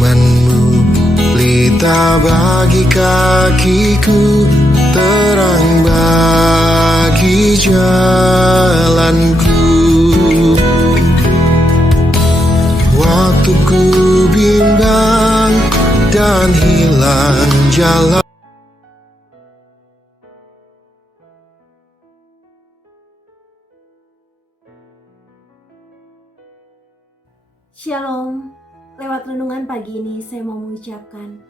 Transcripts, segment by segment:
firman-Mu, pelita bagi kakiku, terang bagi jalanku. Waktu ku bimbang dan hilang jalan. Shalom, lewat renungan pagi ini saya mau mengucapkan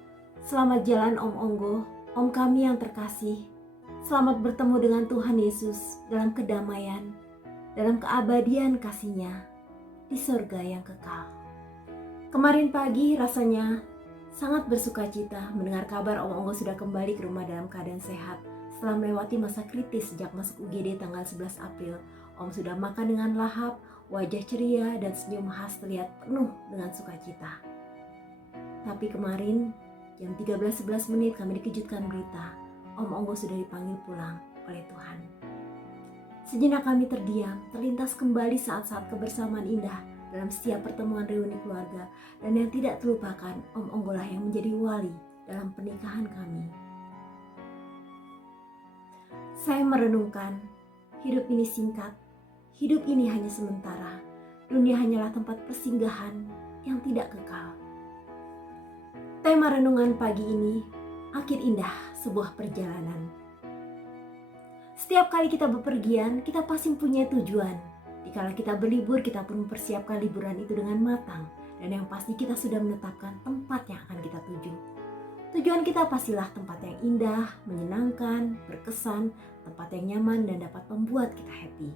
selamat jalan Om Onggo, Om kami yang terkasih. Selamat bertemu dengan Tuhan Yesus dalam kedamaian, dalam keabadian kasih-Nya di surga yang kekal. Kemarin pagi rasanya sangat bersukacita mendengar kabar Om Onggo sudah kembali ke rumah dalam keadaan sehat. Setelah melewati masa kritis sejak masuk UGD tanggal 11 April, Om sudah makan dengan lahap, wajah ceria dan senyum khas terlihat penuh dengan sukacita. Tapi kemarin jam 13.11 kami dikejutkan berita Om Onggo sudah dipanggil pulang oleh Tuhan. Sejenak kami terdiam, terlintas kembali saat-saat kebersamaan indah dalam setiap pertemuan reuni keluarga, dan yang tidak terlupakan Om Onggo lah yang menjadi wali dalam pernikahan kami. Saya merenungkan, hidup ini singkat. Hidup ini hanya sementara, dunia hanyalah tempat persinggahan yang tidak kekal. Tema renungan pagi ini, akhir indah sebuah perjalanan. Setiap kali kita bepergian, kita pasti punya tujuan. Dikala kita berlibur, kita pun mempersiapkan liburan itu dengan matang. Dan yang pasti kita sudah menetapkan tempat yang akan kita tuju. Tujuan kita pastilah tempat yang indah, menyenangkan, berkesan, tempat yang nyaman dan dapat membuat kita happy.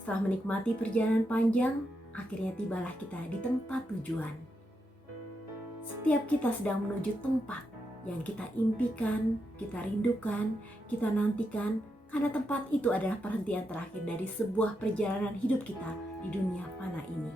Setelah menikmati perjalanan panjang, akhirnya tibalah kita di tempat tujuan. Setiap kita sedang menuju tempat yang kita impikan, kita rindukan, kita nantikan, karena tempat itu adalah perhentian terakhir dari sebuah perjalanan hidup kita di dunia fana ini.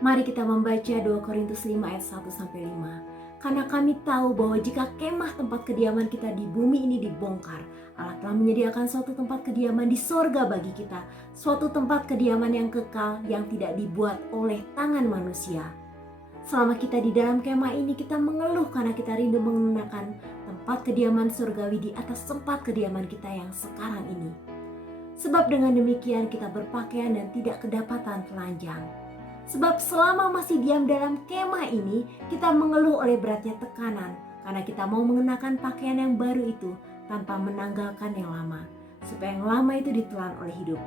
Mari kita membaca 2 Korintus 5 ayat 1-5. Karena kami tahu bahwa jika kemah tempat kediaman kita di bumi ini dibongkar, Allah telah menyediakan suatu tempat kediaman di sorga bagi kita, suatu tempat kediaman yang kekal yang tidak dibuat oleh tangan manusia. Selama kita di dalam kemah ini, kita mengeluh karena kita rindu mengenakan tempat kediaman surgawi di atas tempat kediaman kita yang sekarang ini. Sebab dengan demikian kita berpakaian dan tidak kedapatan telanjang. Sebab selama masih diam dalam kemah ini, kita mengeluh oleh beratnya tekanan karena kita mau mengenakan pakaian yang baru itu tanpa menanggalkan yang lama, supaya yang lama itu ditelan oleh hidup.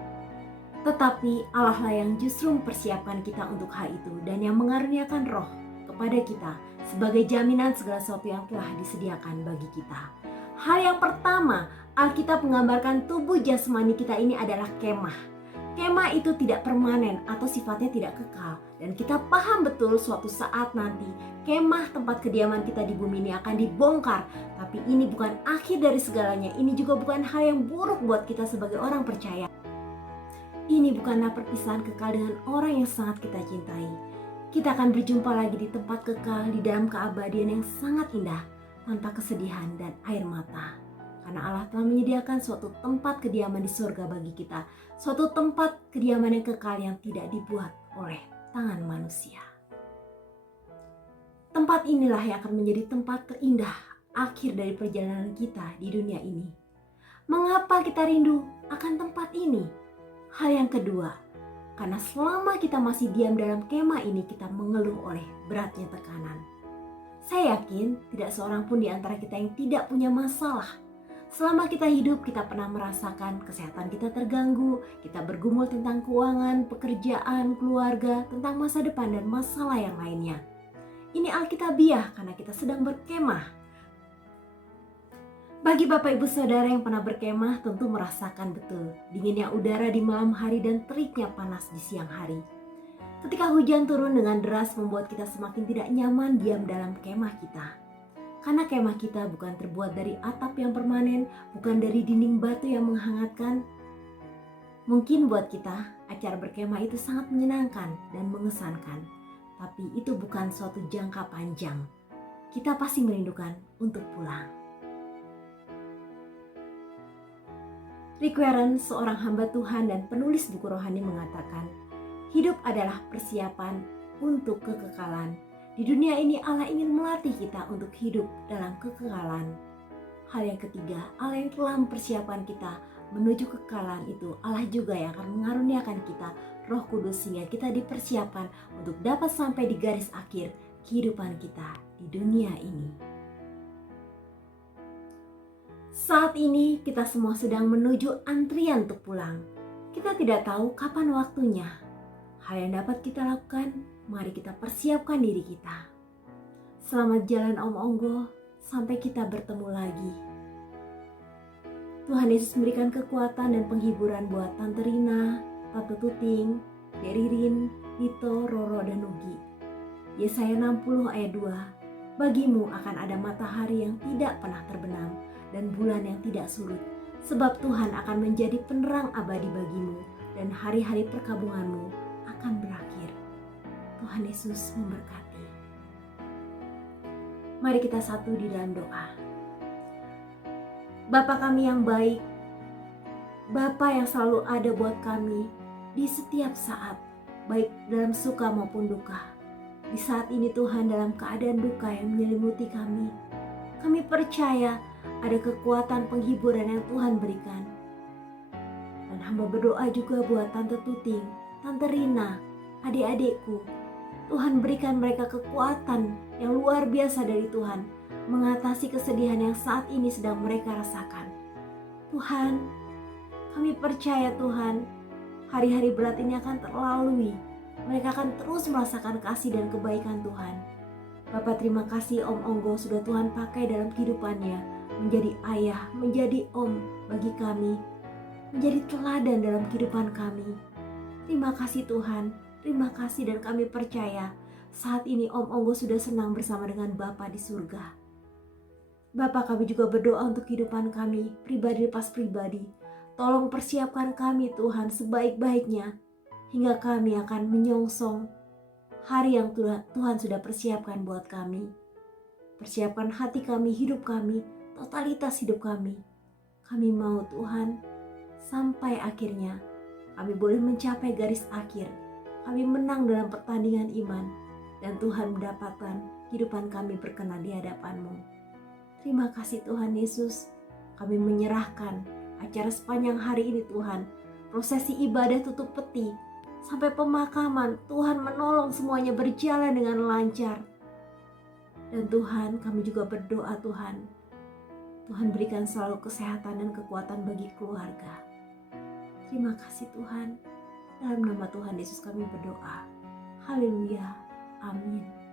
Tetapi Allah lah yang justru mempersiapkan kita untuk hal itu dan yang mengaruniakan roh kepada kita sebagai jaminan segala sesuatu yang telah disediakan bagi kita. Hal yang pertama, Alkitab menggambarkan tubuh jasmani kita ini adalah kemah. Kemah itu tidak permanen atau sifatnya tidak kekal, dan kita paham betul suatu saat nanti kemah tempat kediaman kita di bumi ini akan dibongkar. Tapi ini bukan akhir dari segalanya, ini juga bukan hal yang buruk buat kita sebagai orang percaya. Ini bukanlah perpisahan kekal dengan orang yang sangat kita cintai. Kita akan berjumpa lagi di tempat kekal di dalam keabadian yang sangat indah, tanpa kesedihan dan air mata. Karena Allah telah menyediakan suatu tempat kediaman di surga bagi kita. Suatu tempat kediaman yang kekal yang tidak dibuat oleh tangan manusia. Tempat inilah yang akan menjadi tempat terindah akhir dari perjalanan kita di dunia ini. Mengapa kita rindu akan tempat ini? Hal yang kedua, karena selama kita masih diam dalam kemah ini, kita mengeluh oleh beratnya tekanan. Saya yakin tidak seorang pun di antara kita yang tidak punya masalah. Selama kita hidup, kita pernah merasakan kesehatan kita terganggu, kita bergumul tentang keuangan, pekerjaan, keluarga, tentang masa depan dan masalah yang lainnya. Ini alkitabiah karena kita sedang berkemah. Bagi Bapak Ibu Saudara yang pernah berkemah tentu merasakan betul dinginnya udara di malam hari dan teriknya panas di siang hari. Ketika hujan turun dengan deras membuat kita semakin tidak nyaman diam dalam kemah kita. Karena kemah kita bukan terbuat dari atap yang permanen, bukan dari dinding batu yang menghangatkan. Mungkin buat kita, acara berkemah itu sangat menyenangkan dan mengesankan. Tapi itu bukan suatu jangka panjang. Kita pasti merindukan untuk pulang. Rick Warren, seorang hamba Tuhan dan penulis buku rohani mengatakan, hidup adalah persiapan untuk kekekalan Di dunia ini Allah ingin melatih kita untuk hidup dalam kekekalan. Hal yang ketiga, Allah yang telah mempersiapkan kita menuju kekekalan itu, Allah juga yang akan mengaruniakan kita Roh Kudus sehingga kita dipersiapkan untuk dapat sampai di garis akhir kehidupan kita di dunia ini. Saat ini kita semua sedang menuju antrian untuk pulang. Kita tidak tahu kapan waktunya. Hal yang dapat kita lakukan, mari kita persiapkan diri kita. Selamat jalan Om Onggo, sampai kita bertemu lagi. Tuhan Yesus memberikan kekuatan dan penghiburan buat Tante Rina, Tante Tuting, Dek Ririn, Dito, Roro, dan Nugi. Yesaya 60 ayat 2, bagimu akan ada matahari yang tidak pernah terbenam dan bulan yang tidak surut, sebab Tuhan akan menjadi penerang abadi bagimu dan hari-hari perkabunganmu akan berakhir. Tuhan Yesus memberkati. Mari kita satu di dalam doa. Bapa kami yang baik, Bapa yang selalu ada buat kami di setiap saat, baik dalam suka maupun duka. Di saat ini Tuhan, dalam keadaan duka yang menyelimuti kami percaya ada kekuatan penghiburan yang Tuhan berikan. Dan hamba berdoa juga buat Tante Tuting, Tante Rina, adik-adikku. Tuhan berikan mereka kekuatan yang luar biasa dari Tuhan mengatasi kesedihan yang saat ini sedang mereka rasakan. Tuhan, kami percaya Tuhan, hari-hari berat ini akan terlalui. Mereka akan terus merasakan kasih dan kebaikan Tuhan. Bapak, terima kasih Om Onggo sudah Tuhan pakai dalam kehidupannya, menjadi ayah, menjadi om bagi kami, menjadi teladan dalam kehidupan kami. Terima kasih Tuhan, terima kasih, dan kami percaya saat ini Om Onggo sudah senang bersama dengan Bapa di surga. Bapa, kami juga berdoa untuk kehidupan kami, pribadi lepas pribadi. Tolong persiapkan kami Tuhan sebaik-baiknya, hingga kami akan menyongsong hari yang Tuhan sudah persiapkan buat kami. Persiapkan hati kami, hidup kami, totalitas hidup kami. Kami mau Tuhan, sampai akhirnya kami boleh mencapai garis akhir. Kami menang dalam pertandingan iman, dan Tuhan mendapatkan kehidupan kami berkenan di hadapan-Mu. Terima kasih Tuhan Yesus. Kami menyerahkan acara sepanjang hari ini Tuhan. Prosesi ibadah tutup peti sampai pemakaman, Tuhan menolong semuanya berjalan dengan lancar. Dan Tuhan, kami juga berdoa Tuhan, Tuhan berikan selalu kesehatan dan kekuatan bagi keluarga. Terima kasih Tuhan. Dalam nama Tuhan Yesus kami berdoa. Haleluya. Amin.